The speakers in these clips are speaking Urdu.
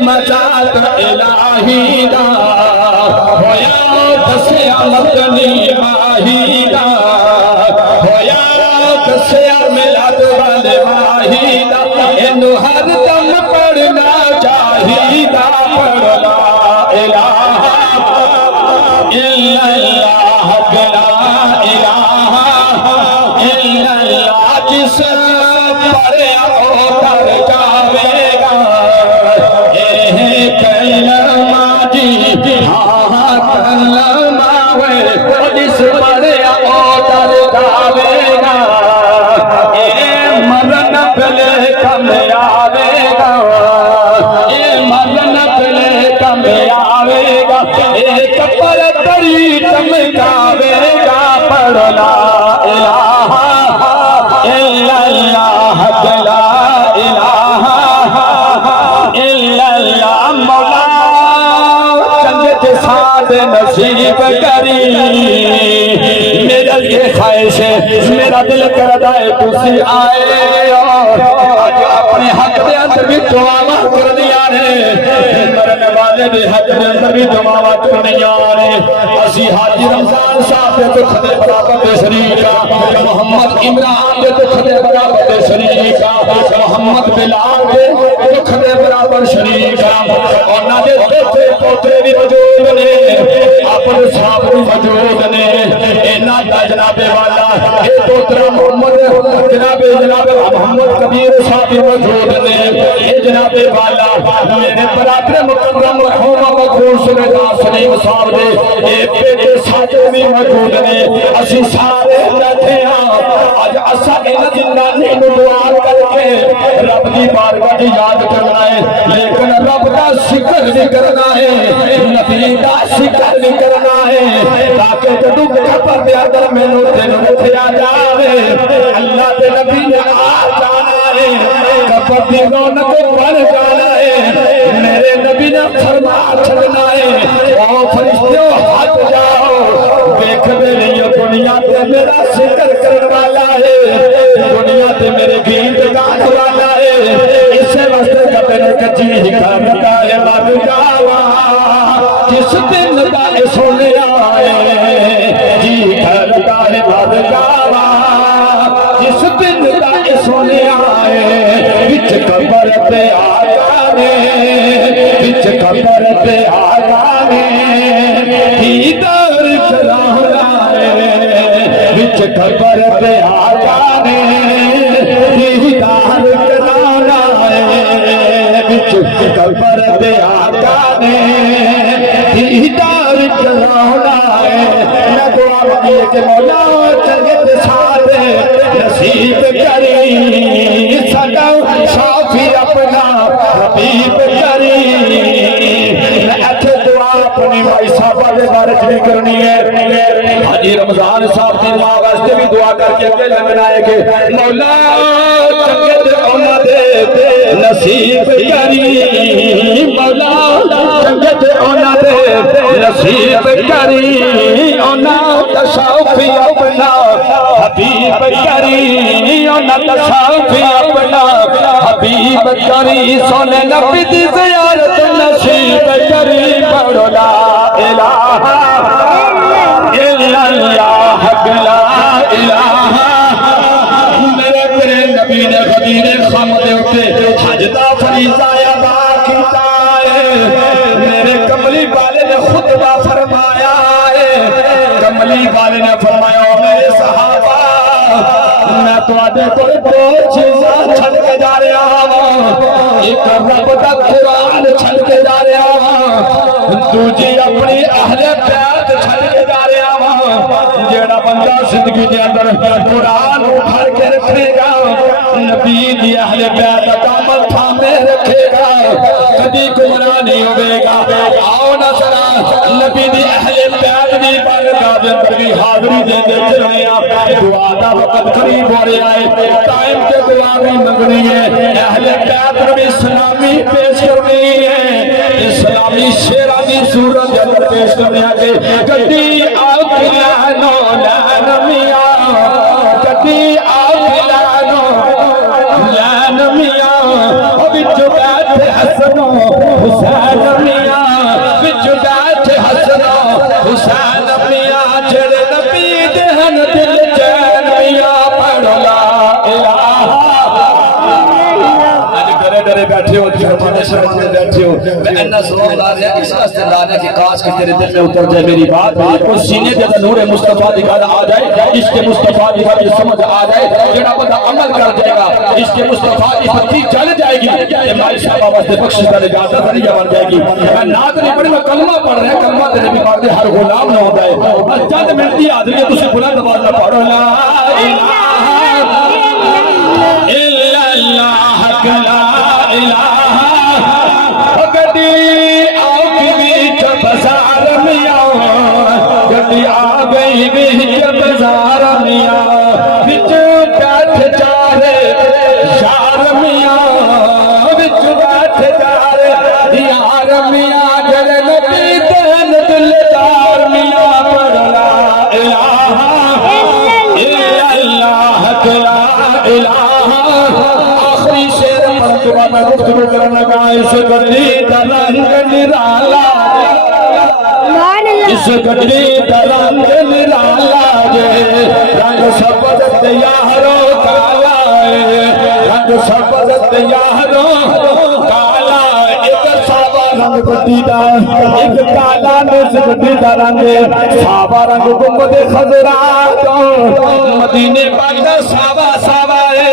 مجات الہی دا ہویا دسیا مدنی ماہی دا ہویا دسیا میلاد والے ماہی دا انو ہر دم پڑھنا چاہیدا پڑھ لا الہ الا اللہ لا الہ الا اللہ جس پڑھے او کر جاوے گا کلمہ جی ہاں کلمہ وے جس پڑھے او در جاوے گا اے مرن پلے کم آوے گا اے مرن پلے کم آوے گا اے کپر تری چمکاوے گا پڑھ لا الہ الا اللہ لا الہ الا اللہ مولا چنگت ساتھ نصیب کری میرا یہ خواہش ہے میرا دل کرتا ہے تسی آئے اور آج اپنے حق دے اندر بھی دعا کر دیا رہے مرنے والے دے حق دے اندر بھی دعا کر دیا رہے اسی حاجی رمضان صاحب دے دکھ دے برابر دے شریکا محمد عمران دے دکھ دے برابر دے شریکا محمد بلال دے دکھ دے برابر شریکا اور نہ دے دوتے پوترے بھی موجود نے اپنے صاحب بھی موجود نے اینا دا جناب والا اے پوترہ محمد جناب محمد کبیر صاحب بھی موجود نے اے جناب والا میرے برادر مکرم مرحوم مقبول رضا سلیم صاحب دے اے بیٹے ساجد بھی موجود نے اسی سارے بیٹھے ہیں آج اسا انہاں جنانی نو دعا کر کے رب دی بارگاہ دی یاد کرنا ہے لیکن رب دا شکر نہیں کرنا ہے نبی دا شکر نہیں کرنا ہے تاکہ جدو قبر دے اندر مینوں دل اٹھیا جاوے اللہ دے نبی نے آ جانا ہے قبر دی رونق بڑھ جانا ہے میرے نبی نے فرما چھڑنا ہے او فرشتوں ہاتھ جاؤ دیکھ میری دنیا تے میرا ذکر کرنے والا ہے دنیا تے میرے گیت گانے والا ہے اسے واسطے کبھی نہ کچی کرتا ہے باب جاوا جس دن دا سونے آئے جی کرتا ہے باب جاوا جس دن دا سونے آئے بچ قبر تے آ جانے بچ قبر تے آ جانے دیدار کرانا ہے بچ قبر تے آ جانے دیدار کرانا ہے بچ قبر تے آ جانے دیدار کرانا ہے میں دعا مانگی کہ مولا چنگت ساتھ نصیب کری ساڈا شافی اپنا حبیب کری میں ایتھے دعا اپنی بھائی صاحب دے بارے چ بھی کرنی ہے حاجی رمضان صاحب دی ماں واسطے بھی دعا کر کے اگے لگنا ہے کہ مولا چنگت انہاں دے نصیب کری مولا چنگت انہاں دے نصیب کری انہاں دا شافی اپنا حبیب کری انہاں دا شافی اپنا حبیب کری سونے نبی دی زیارت نصیب کری پڑھ لا الہ الا اللہ لا الہ میرے پیارے نبی نے غدیر خم دے اوتے حج دا فریضہ ادا کیتا ہے میرے کملی والے نے خطبہ فرمایا ہے کملی والے نے فرمایا میرے صحابہ میں تواڈے کول دو چیزاں چھڈ کے جا رہا ہاں ایک رب دا قرآن چھڈ کے جا رہا ہاں دوجی اپنی اہل بیت چھڈ کے جا رہا ہاں جیڑا بندہ زندگی دے اندر قرآن اٹھا کے رکھے گا نبی دی اہل بیت دا عمل تھامے رکھے گا کبھی گمراہ نہیں ہوے گا آؤ نہ ذرا نبی دی اہل بیت دی بارگاہ دے اندر بھی حاضری دے چلے آ دعا دا وقت قریب ہو رہا ہے ٹائم تے دعا بھی منگنی ہے، اہل بیت بھی اسلامی پیش کرنی ہے، اسلامی شیرانی صورت اندر پیش کرنے آگے گڈی آپ لانو لان میاں، گڈی آپ لانو لان میاں، بچ بیٹھ حسن و حسین میاں، بچ بیٹھ حسن و حسین میاں، جڑے نبی دہن دل چین میاں، پڑھ لا الہ ڈرے بیٹھے ہو، شرمانے شرمانے بیٹھے ہو، میں انہا زور لا رہا ہے، اس واسطے لا رہا ہے کہ کاش کہ تیرے دل میں اتر جائے میری بات، اور سینے دے نور مصطفیٰ دکھانا آ جائے، عشق مصطفیٰ دکھانا سمجھ آ جائے، جڑا بندہ عمل کر جائے گا، عشق مصطفیٰ کی بتی جل جائے گی، مائی صاحبہ واسطے بخشش کا لگاتا ذریعہ بن جائے گی۔ میں نات نہیں پڑھی، میں کلمہ پڑھ رہا ہے، کلمہ تیرے بھی پڑھ دے، ہر غلام نہ ہوتا ہے، بس چند ملتی آدھری ہے، تُسے بلند آواز نہ پڑھو، لا الہ الا اللہ لا الہ گڈی آؤ بیچ بازار میاں، گڈی آ گئی بیچ بازار میاں، بچ بیٹھ جا رے یار میاں، بچ بیٹھ جا رے یار میاں، جڑے نبی دہن دلدار میاں، پڑھ لا الہ الا اللہ لا الہ۔ آخری شیر پڑھ کے بعد میں گفتگو کرنا گا، اس گڈی دا رنگ نرالا، اس گڈی دا رنگ نرالا جے، رنگ سبز یارو کالا ہے، رنگ سبز یارو کالا، ایک سابا رنگ گڈی دا، ایک کالا نس گڈی دا رنگ، سابا رنگ گنبد خضرا تو مدینے پاک دا سابا سابا ہے،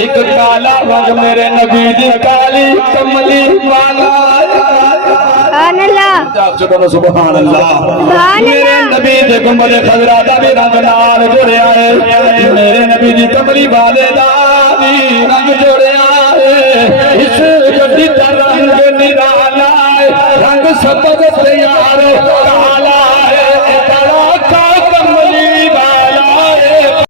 ایک کالا رنگ میرے نبی دی کالی کملی والا، سبحان اللہ سبحان اللہ، میرے نبی دے گنبد خضرا دا بھی رنگ نال جڑیا ہے، میرے نبی دی کملی والے دا بھی رنگ جڑیا ہے، اس گڈی دا رنگ نرالا ہے، رنگ سبز یارو